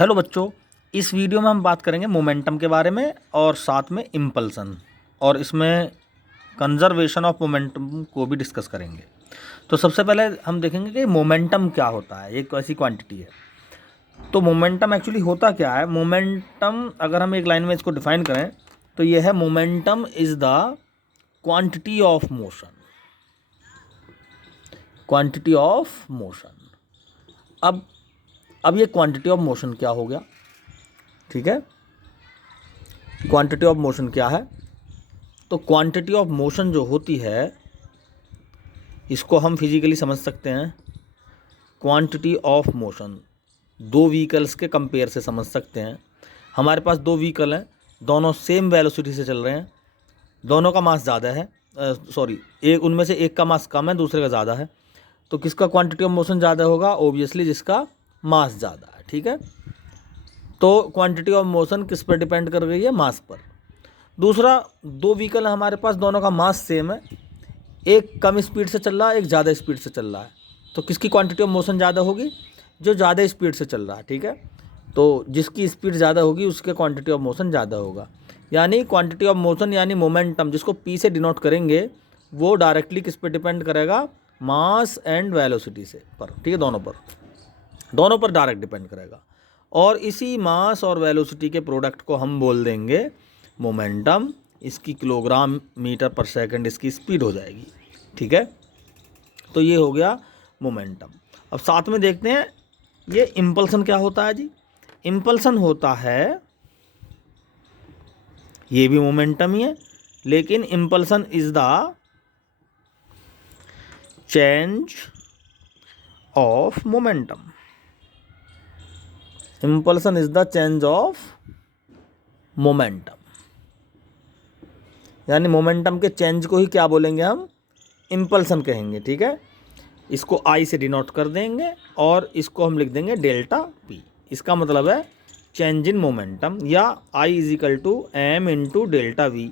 Hello बच्चों, इस video में हम बात करेंगे मोमेंटम के बारे में और साथ में इम्पल्सन और इसमें कंजर्वेशन ऑफ मोमेंटम को भी डिस्कस करेंगे। तो सबसे पहले हम देखेंगे कि मोमेंटम क्या होता है। एक ऐसी क्वांटिटी है। तो मोमेंटम एक्चुअली होता क्या है। मोमेंटम अगर हम एक लाइन में इसको डिफाइन करें तो ये है, momentum is the quantity of motion. Quantity of motion. अब ये क्वांटिटी ऑफ मोशन क्या हो गया, ठीक है। क्वांटिटी ऑफ मोशन क्या है? तो क्वांटिटी ऑफ मोशन जो होती है इसको हम फिजिकली समझ सकते हैं। क्वांटिटी ऑफ मोशन दो व्हीकल्स के कंपेयर से समझ सकते हैं। हमारे पास दो व्हीकल हैं, दोनों सेम वेलोसिटी से चल रहे हैं, दोनों का मास ज़्यादा है, एक उनमें से एक का मास कम है, दूसरे का ज़्यादा है। तो किसका क्वांटिटी ऑफ मोशन ज़्यादा होगा? ऑब्वियसली जिसका मास ज़्यादा है, ठीक है। तो क्वांटिटी ऑफ मोशन किस पर डिपेंड कर रही है? मास पर। दूसरा, दो व्हीकल हमारे पास, दोनों का मास सेम है, एक कम स्पीड से चल रहा है, एक ज़्यादा स्पीड से चल रहा है। तो किसकी क्वांटिटी ऑफ मोशन ज़्यादा होगी? जो ज़्यादा स्पीड से चल रहा है, ठीक है। तो जिसकी स्पीड ज़्यादा होगी उसके क्वांटिटी ऑफ मोशन ज़्यादा होगा। यानी क्वांटिटी ऑफ मोशन यानी मोमेंटम, जिसको पी से डिनोट करेंगे, वो डायरेक्टली किस पर डिपेंड करेगा? मास एंड वेलोसिटी से पर, ठीक है। दोनों पर डायरेक्ट डिपेंड करेगा। और इसी मास और वेलोसिटी के प्रोडक्ट को हम बोल देंगे मोमेंटम। इसकी किलोग्राम मीटर पर सेकंड इसकी स्पीड हो जाएगी, ठीक है। तो ये हो गया मोमेंटम। अब साथ में देखते हैं ये इम्पल्सन क्या होता है जी। इम्पल्सन होता है, ये भी मोमेंटम ही है, लेकिन impulsion is the change of momentum. Impulsion is the change of momentum. यानी मोमेंटम के चेंज को ही क्या बोलेंगे हम? इम्पल्सन कहेंगे, ठीक है। इसको आई से डिनोट कर देंगे और इसको हम लिख देंगे डेल्टा पी। इसका मतलब है चेंज इन मोमेंटम, या I is equal to M into delta V.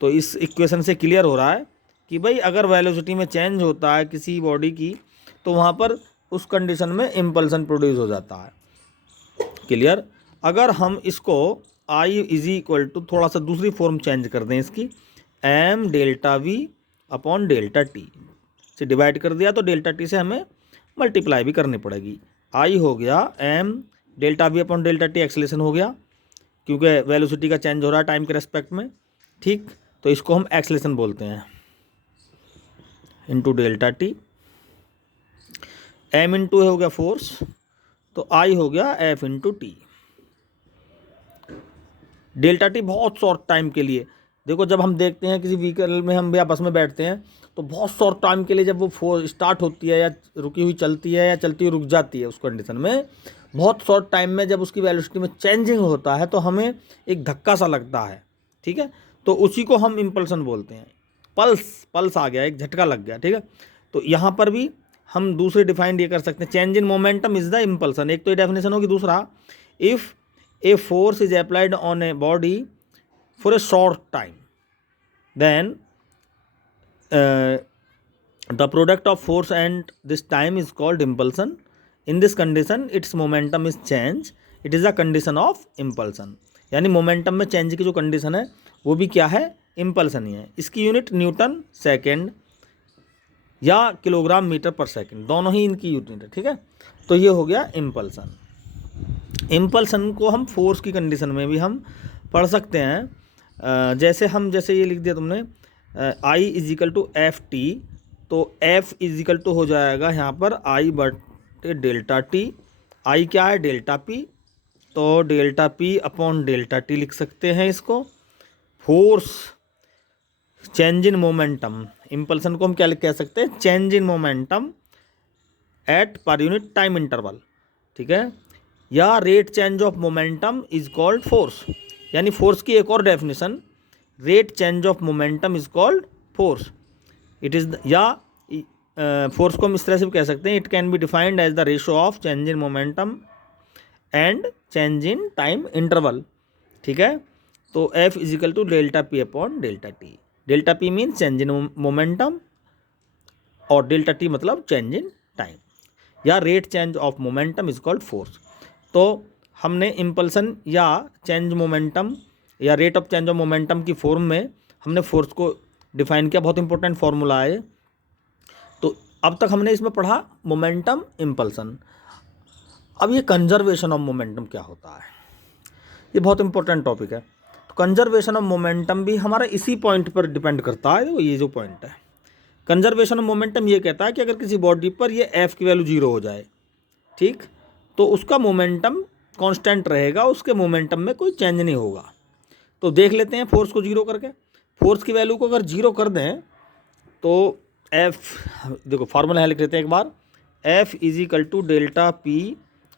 तो इस इक्वेशन से क्लियर हो रहा है कि भाई अगर वेलोसिटी में चेंज होता है किसी बॉडी की तो वहाँ पर उस कंडीशन में इम्पल्सन प्रोड्यूस हो जाता है। क्लियर। अगर हम इसको आई इज इक्वल टू थोड़ा सा दूसरी फॉर्म चेंज कर दें इसकी, M delta V upon delta T से डिवाइड कर दिया तो डेल्टा टी से हमें मल्टीप्लाई भी करनी पड़ेगी। आई हो गया M delta V upon delta T, acceleration हो गया क्योंकि वेलोसिटी का चेंज हो रहा है टाइम के रेस्पेक्ट में, ठीक। तो इसको हम एक्सेलेरेशन बोलते हैं, into delta T. M into हो गया फोर्स, तो आई हो गया F into T. Delta T बहुत शॉर्ट टाइम के लिए, देखो जब हम देखते हैं किसी व्हीकल में हम या बस में बैठते हैं तो बहुत शॉर्ट टाइम के लिए जब वो फोर स्टार्ट होती है या रुकी हुई चलती है या चलती हुई रुक जाती है, उस कंडीशन में बहुत शॉर्ट टाइम में जब उसकी वेलोसिटी में चेंजिंग होता है तो हमें एक धक्का सा लगता है, ठीक है। तो उसी को हम इम्पल्सन बोलते हैं। पल्स आ गया, एक झटका लग गया, ठीक है। तो यहाँ पर भी हम दूसरे डिफाइन ये कर सकते हैं, change in momentum is the impulsion. एक तो ये डेफिनेशन होगी, दूसरा if a force is applied on a body for a short time, then the product of force and this time is called impulsion. In this condition its momentum is change, it is a condition of impulsion. यानी momentum में change की जो condition है वो भी क्या है? इम्पल्सन ही है। इसकी यूनिट न्यूटन सेकेंड या किलोग्राम मीटर पर सेकेंड, दोनों ही इनकी यूनिट है, ठीक है। तो ये हो गया इम्पल्सन। इम्पल्सन को हम फोर्स की कंडीशन में भी हम पढ़ सकते हैं। जैसे ये लिख दिया तुमने, I equal to F T, तो एफ इजिकल टू हो जाएगा यहाँ पर आई बटे डेल्टा टी। आई क्या है? डेल्टा पी, तो delta P upon delta T लिख सकते हैं इसको। Force change in momentum, impulse को हम क्या कह सकते हैं? Change in momentum at per unit time interval, ठीक है। या rate change of momentum is called force. यानी फोर्स की एक और definition, rate change of momentum is called force. It is या फोर्स को हम इस तरह से भी कह सकते हैं, it can be defined as the ratio of change in momentum and change in time interval, ठीक है। तो F equal to delta P upon delta T. Delta P means change in momentum और डेल्टा टी मतलब change in time, या rate change of momentum is called force. तो हमने impulse या change momentum या rate of change of momentum की form में हमने फोर्स को डिफाइन किया। बहुत इंपॉर्टेंट फॉर्मूला है। तो अब तक हमने इसमें पढ़ा मोमेंटम, इम्पल्सन। अब ये कंजर्वेशन ऑफ मोमेंटम क्या होता है, ये बहुत इंपॉर्टेंट टॉपिक है। तो कंजर्वेशन ऑफ मोमेंटम भी हमारा इसी पॉइंट पर डिपेंड करता है। ये जो पॉइंट है कंजर्वेशन ऑफ मोमेंटम, ये कहता है कि अगर किसी बॉडी पर ये एफ की वैल्यू 0 हो जाए, ठीक, तो उसका मोमेंटम कांस्टेंट रहेगा, उसके मोमेंटम में कोई चेंज नहीं होगा। तो देख लेते हैं फोर्स को 0 करके। फोर्स की वैल्यू को अगर 0 कर दें तो एफ, देखो फार्मूला है लिख लेते हैं एक बार, F is equal to delta P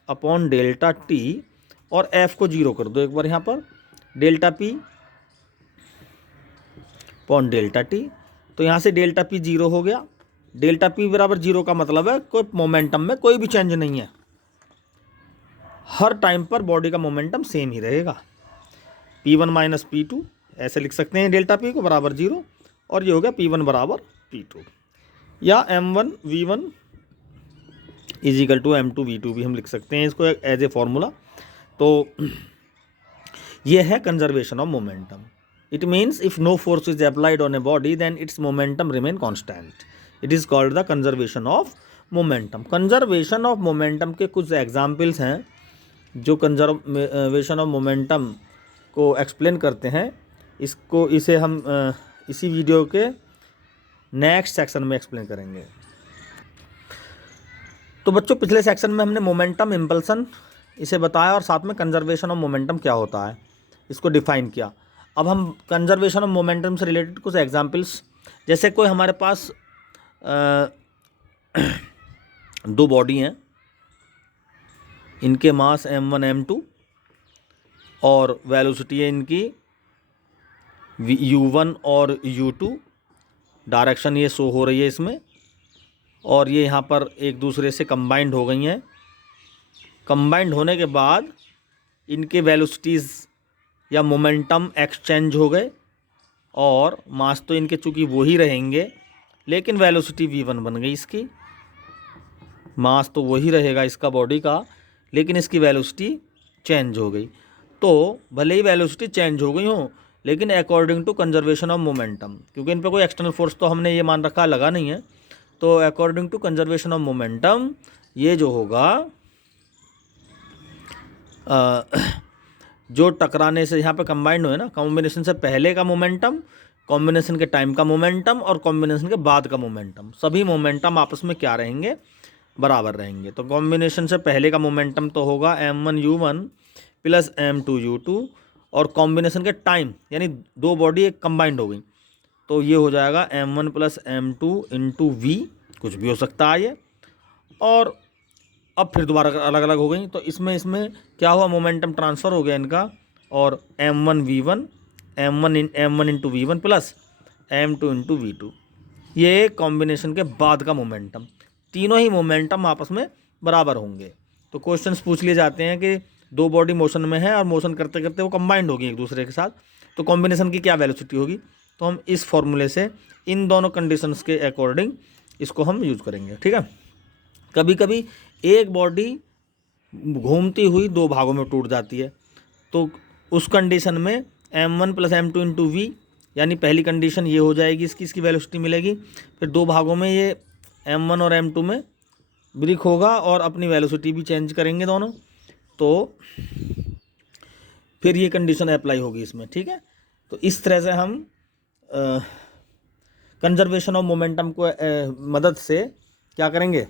upon delta T, और एफ को 0 कर दो एक बार यहाँ पर, delta P upon delta T. तो यहाँ से डेल्टा पी 0 हो गया। डेल्टा पी बराबर 0 का मतलब है कोई मोमेंटम में कोई भी चेंज नहीं है, हर टाइम पर बॉडी का मोमेंटम सेम ही रहेगा। P1 माइनस P2 ऐसे लिख सकते हैं, डेल्टा पी को बराबर 0, और ये हो गया P1 बराबर P2, या M1 V1 is equal to M2 V2 भी हम लिख सकते हैं इसको एज ए फॉर्मूला। तो ये है conservation of momentum. It means if no force is applied on a body then its momentum remain constant. It is called the conservation of momentum. Conservation of momentum के कुछ examples हैं जो conservation of momentum को explain करते हैं। इसे हम इसी वीडियो के नेक्स्ट सेक्शन में एक्सप्लेन करेंगे। तो बच्चों पिछले सेक्शन में हमने मोमेंटम, इम्पल्सन इसे बताया और साथ में कंजर्वेशन ऑफ मोमेंटम क्या होता है इसको डिफाइन किया। अब हम कंजर्वेशन ऑफ मोमेंटम से रिलेटेड कुछ एग्जांपल्स, जैसे कोई हमारे पास दो बॉडी हैं, इनके मास m1 m2 और वेलोसिटी है इनकी u1 और u2, डायरेक्शन ये शो हो रही है इसमें, और ये यहाँ पर एक दूसरे से कंबाइंड हो गई हैं। कंबाइंड होने के बाद इनके वेलोसिटीज़ या मोमेंटम एक्सचेंज हो गए, और मास तो इनके चूँकि वही रहेंगे, लेकिन वेलोसिटी v1 बन गई इसकी। मास तो वही रहेगा इसका बॉडी का, लेकिन इसकी वेलोसिटी चेंज हो गई। तो भले ही वेलोसिटी चेंज हो गई हो, लेकिन according to conservation of momentum, क्योंकि इन पर कोई एक्सटर्नल फोर्स तो हमने ये मान रखा लगा नहीं है, तो according to conservation of momentum ये जो होगा जो टकराने से यहाँ पे कंबाइंड हुए ना, कॉम्बिनेशन से पहले का मोमेंटम, कॉम्बिनेशन के टाइम का मोमेंटम और कॉम्बिनेशन के बाद का मोमेंटम, सभी मोमेंटम आपस में क्या रहेंगे, बराबर रहेंगे। तो कॉम्बिनेशन से पहले का मोमेंटम तो होगा m1 u1 plus m2 u2, और कॉम्बिनेशन के टाइम यानी दो बॉडी एक कंबाइंड हो गई, तो ये हो जाएगा m1 plus m2 into v, कुछ भी हो सकता है ये। और अब फिर दोबारा अलग अलग हो गई, तो इसमें क्या हुआ, मोमेंटम ट्रांसफ़र हो गया इनका, और m1 v1 m1 into v1 plus m2 into v2, ये कॉम्बिनेशन के बाद का मोमेंटम। तीनों ही मोमेंटम आपस में बराबर होंगे। तो क्वेश्चंस पूछ लिए जाते हैं कि दो बॉडी मोशन में है और मोशन करते करते वो कंबाइंड होगी एक दूसरे के साथ, तो कॉम्बिनेशन की क्या वेलोसिटी होगी। तो हम इस फॉर्मूले से इन दोनों कंडीशंस के अकॉर्डिंग इसको हम यूज़ करेंगे, ठीक है। कभी कभी एक बॉडी घूमती हुई दो भागों में टूट जाती है, तो उस कंडीशन में m1 plus m2 into we, यानी पहली कंडीशन ये हो जाएगी, इसकी वेलोसिटी मिलेगी। फिर दो भागों में ये m1 और m2 में ब्रेक होगा और अपनी वेलोसिटी भी चेंज करेंगे दोनों, तो फिर ये कंडीशन अप्लाई होगी इसमें, ठीक है। तो इस तरह से हम कंजर्वेशन ऑफ मोमेंटम को मदद से क्या करेंगे,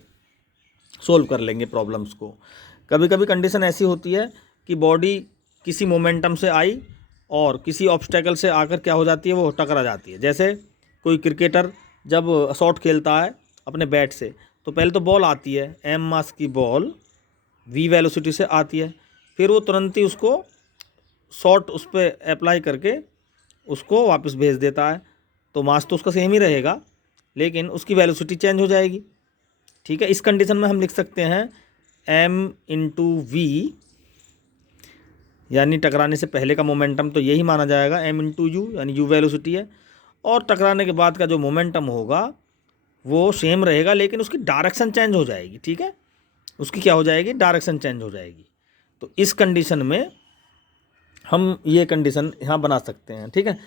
सोल्व कर लेंगे प्रॉब्लम्स को। कभी कभी कंडीशन ऐसी होती है कि बॉडी किसी मोमेंटम से आई और किसी ऑब्स्टेकल से आकर क्या हो जाती है, वो टकरा जाती है। जैसे कोई क्रिकेटर जब शॉट खेलता है अपने बैट से, तो पहले तो बॉल आती है, m मास की बॉल v वेलोसिटी से आती है, फिर वो तुरंत ही उसको शॉट उस पर अप्लाई करके उसको वापस भेज देता है। तो मास तो उसका सेम ही रहेगा, लेकिन उसकी वेलोसिटी चेंज हो जाएगी, ठीक है। इस कंडीशन में हम लिख सकते हैं m इंटू वी, यानी टकराने से पहले का मोमेंटम तो यही माना जाएगा, m इंटू यू, यानी यू वेलोसिटी है, और टकराने के बाद का जो मोमेंटम होगा वो सेम रहेगा, लेकिन उसकी डायरेक्शन चेंज हो जाएगी, ठीक है। उसकी क्या हो जाएगी, डायरेक्शन चेंज हो जाएगी। तो इस कंडीशन में हम ये कंडीशन यहाँ बना सकते हैं, ठीक है।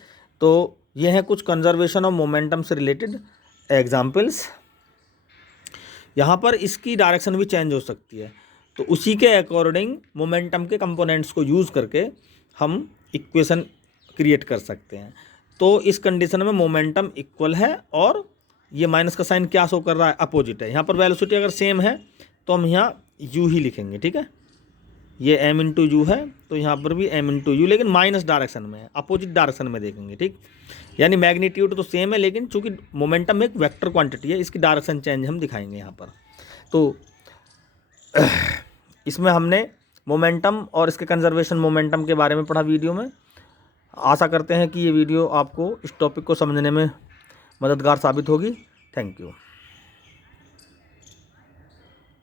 तो ये है कुछ कंजर्वेशन ऑफ मोमेंटम से रिलेटेड एग्जाम्पल्स। यहाँ पर इसकी डायरेक्शन भी चेंज हो सकती है, तो उसी के अकॉर्डिंग मोमेंटम के कंपोनेंट्स को यूज़ करके हम इक्वेशन क्रिएट कर सकते हैं। तो इस कंडीशन में मोमेंटम इक्वल है और ये माइनस का साइन क्या शो कर रहा है, अपोजिट है। यहाँ पर वेलोसिटी अगर सेम है तो हम यहाँ यू ही लिखेंगे, ठीक है। ये m इंटू यू है तो यहाँ पर भी m इंटू यू, लेकिन माइनस डायरेक्शन में है, अपोजिट डायरेक्शन में देखेंगे, ठीक। यानी मैग्नीट्यूड तो सेम है, लेकिन चूंकि मोमेंटम एक वेक्टर क्वांटिटी है, इसकी डायरेक्शन चेंज हम दिखाएंगे यहाँ पर। तो इसमें हमने मोमेंटम और इसके कंजर्वेशन मोमेंटम के बारे में पढ़ा वीडियो में। आशा करते हैं कि ये वीडियो आपको इस टॉपिक को समझने में मददगार साबित होगी। Thank you.